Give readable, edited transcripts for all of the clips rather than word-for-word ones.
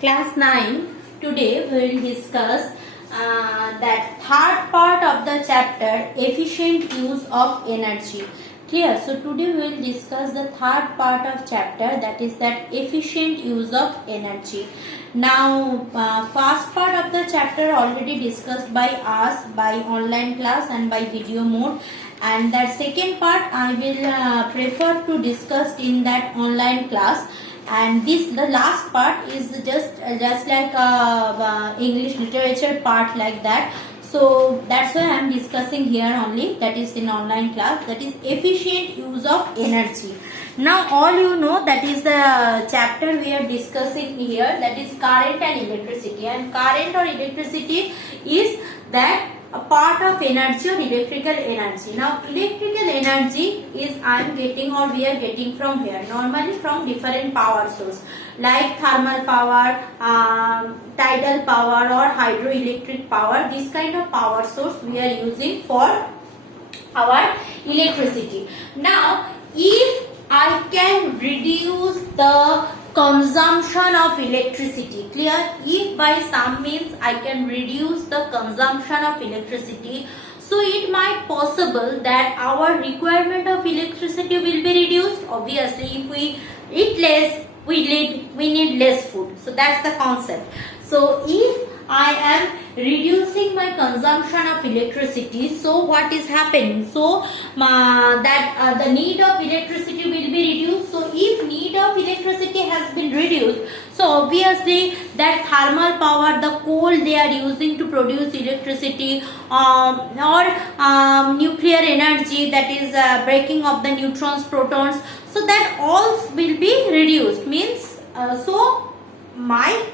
Class 9. Today we will discuss that third part of the chapter, efficient use of energy. Clear? So today we will discuss the third part of chapter, that is that efficient use of energy. Now first part of the chapter already discussed by us by online class and by video mode, and that second part I will prefer to discuss in that online class. And this the last part is just like English literature part, like that. So that's why I am discussing here only, that is in online class, that is efficient use of energy. Now all you know, that is the chapter we are discussing here, that is current and electricity. And current or electricity is that a part of energy or electrical energy. Now electrical energy is I am getting or we are getting from here, normally from different power source like thermal power, tidal power or hydroelectric power. This kind of power source we are using for our electricity. Now if I can reduce the consumption of electricity, clear, if by some means I can reduce the consumption of electricity, so it might possible that our requirement of electricity will be reduced. Obviously if we eat less, we need less food. So that's the concept. So if I am reducing my consumption of electricity, so what is happening? So that the need of electricity will be reduced. So if need of electricity has been reduced, so obviously that thermal power, the coal they are using to produce electricity, or nuclear energy, that is breaking of the neutrons, protons, so that all will be reduced. Means so my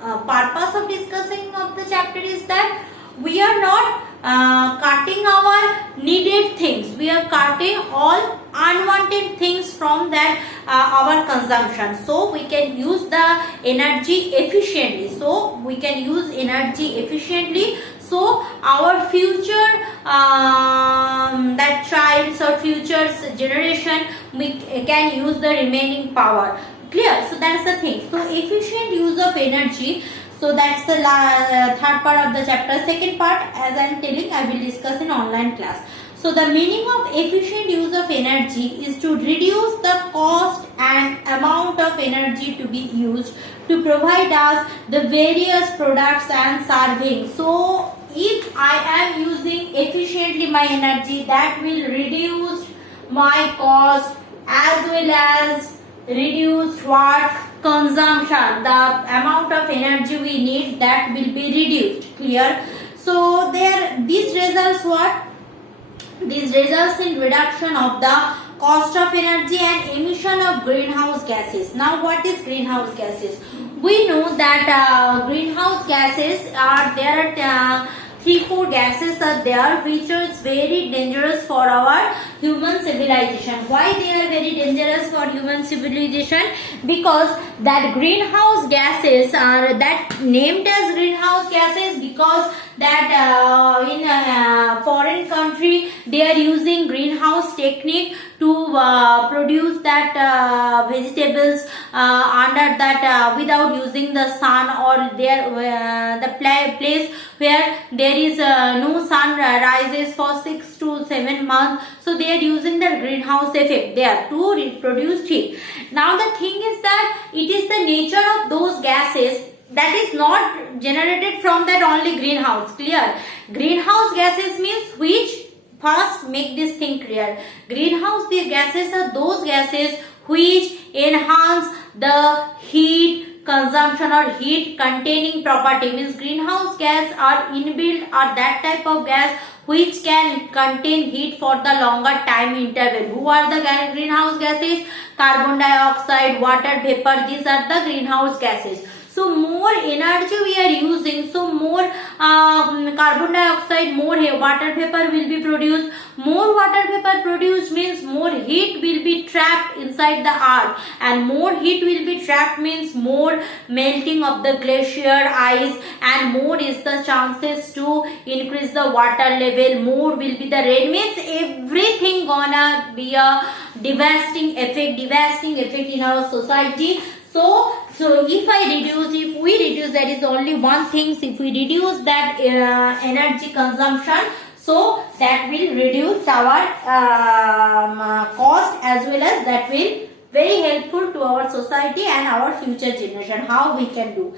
purpose of discussing of the chapter is that we are not cutting our needed things, we are cutting all unwanted things from that our consumption, so we can use the energy efficiently. So we can use energy efficiently, so our future that child's or future's generation, we can use the remaining power. Clear? So that's the thing. So efficient use of energy. So that's the third part of the chapter. Second part, as I am telling, I will discuss in online class. So the meaning of efficient use of energy is to reduce the cost and amount of energy to be used to provide us the various products and serving. So if I am using efficiently my energy, that will reduce my cost as well as reduce what consumption, the amount of energy we need, that will be reduced. Clear? So there this results what? This results in reduction of the cost of energy and emission of greenhouse gases. Now what is greenhouse gases? We know that greenhouse gases are there. 3-4 gases are there which are very dangerous for our human civilization. Why they are very dangerous for human civilization? Because that greenhouse gases are that named as greenhouse gases because that in a foreign country they are using greenhouse technique to produce that vegetables under that without using the sun, or there the place where there is no sun rises for 6 to 7 months, so they are using the greenhouse effect there to produce heat. Now the thing is that it is the nature of those gases that is not generated from that only greenhouse. Clear? Greenhouse gases means which, first make this thing clear, greenhouse gases are those gases which enhance the heat consumption or heat containing property. Means greenhouse gas are inbuilt or that type of gas which can contain heat for the longer time interval. Who are the greenhouse gases? Carbon dioxide, water vapor, these are the greenhouse gases. So more energy we are using, so more carbon dioxide, more water vapor will be produced. More water vapor produced means more heat will be trapped inside the earth, and more heat will be trapped means more melting of the glacier ice, and more is the chances to increase the water level, more will be the rain, means everything gonna be a devastating effect in our society. So So if we reduce, there is only one thing. If we reduce that energy consumption, so that will reduce our cost, as well as that will very helpful to our society and our future generation. How we can do?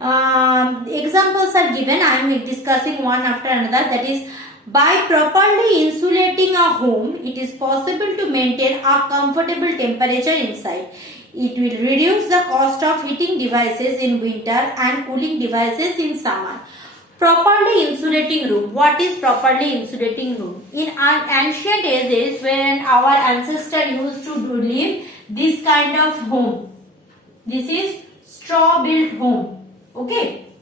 Examples are given. I am discussing one after another. That is, by properly insulating a home, it is possible to maintain a comfortable temperature inside. It will reduce the cost of heating devices in winter and cooling devices in summer. Properly insulating room. What is properly insulating room? In ancient ages, when our ancestors used to live this kind of home, this is straw built home. Okay.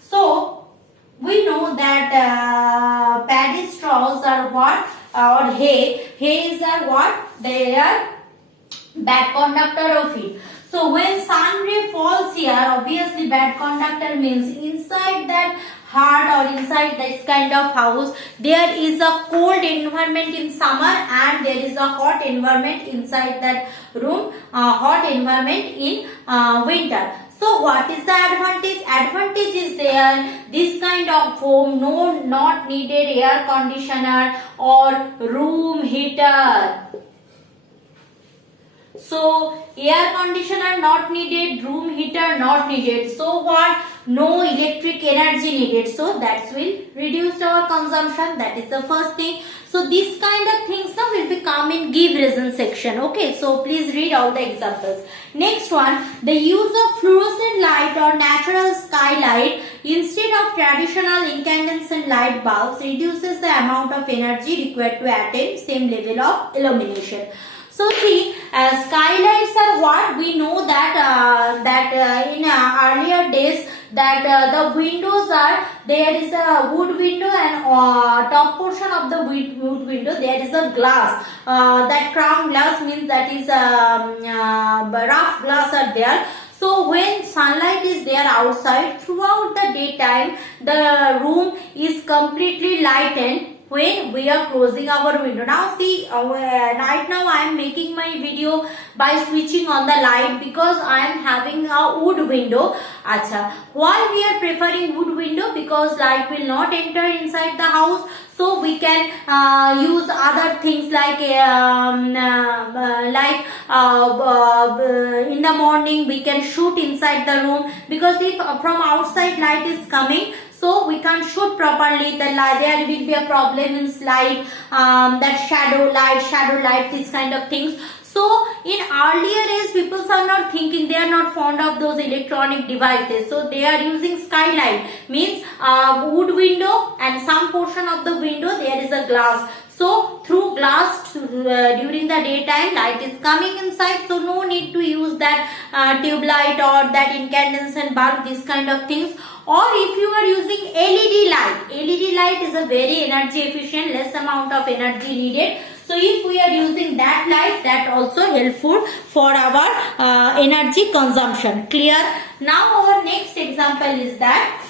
So we know that paddy straws are what, or hays are what? They are bad conductor of heat. So when sun ray falls here, obviously bad conductor means inside that hut or inside this kind of house, there is a cold environment in summer and there is a hot environment inside that room, hot environment in winter. So what is the advantage? Advantage is there, this kind of home, no, not needed air conditioner or room heater. So air conditioner not needed, room heater not needed. So what? No electric energy needed. So that will reduce our consumption. That is the first thing. So this kind of things now will become in give reason section. Okay. So please read all the examples. Next one, the use of fluorescent light or natural skylight instead of traditional incandescent light bulbs reduces the amount of energy required to attain same level of illumination. So see, skylights are what we know that in earlier days that the windows are, there is a wood window and top portion of the wood window there is a glass. That crown glass means that is rough glass are there. So when sunlight is there outside, throughout the daytime the room is completely lightened when we are closing our window. Now see, right now I am making my video by switching on the light because I am having a wood window. Acha, why we are preferring wood window? Because light will not enter inside the house. So we can use other things like in the morning we can shoot inside the room, because if from outside light is coming, so we can't shoot properly. There will be a problem in light, that shadow light, this kind of things. So in earlier days, people are not thinking, they are not fond of those electronic devices. So they are using skylight, means wood window, and some portion of the window there is a glass. So through glass during the daytime light is coming inside, so no need to use that tube light or that incandescent bulb, this kind of things. Or if you are using LED light is a very energy efficient, less amount of energy needed. So if we are using that light, that also helpful for our energy consumption. Clear? Now our next example is that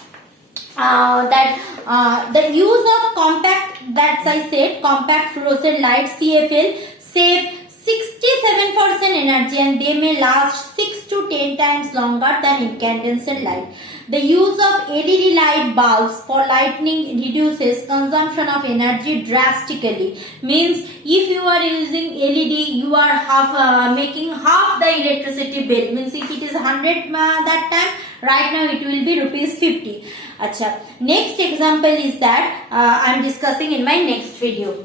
the use of compact, that's I said, compact fluorescent light CFL save 67% energy and they may last 6 to 10 times longer than incandescent light. The use of LED light bulbs for lighting reduces consumption of energy drastically. Means if you are using LED, you are making half the electricity bill. Means if it is 100 that time, right now it will be rupees 50. Acha. Next example is that I am discussing in my next video.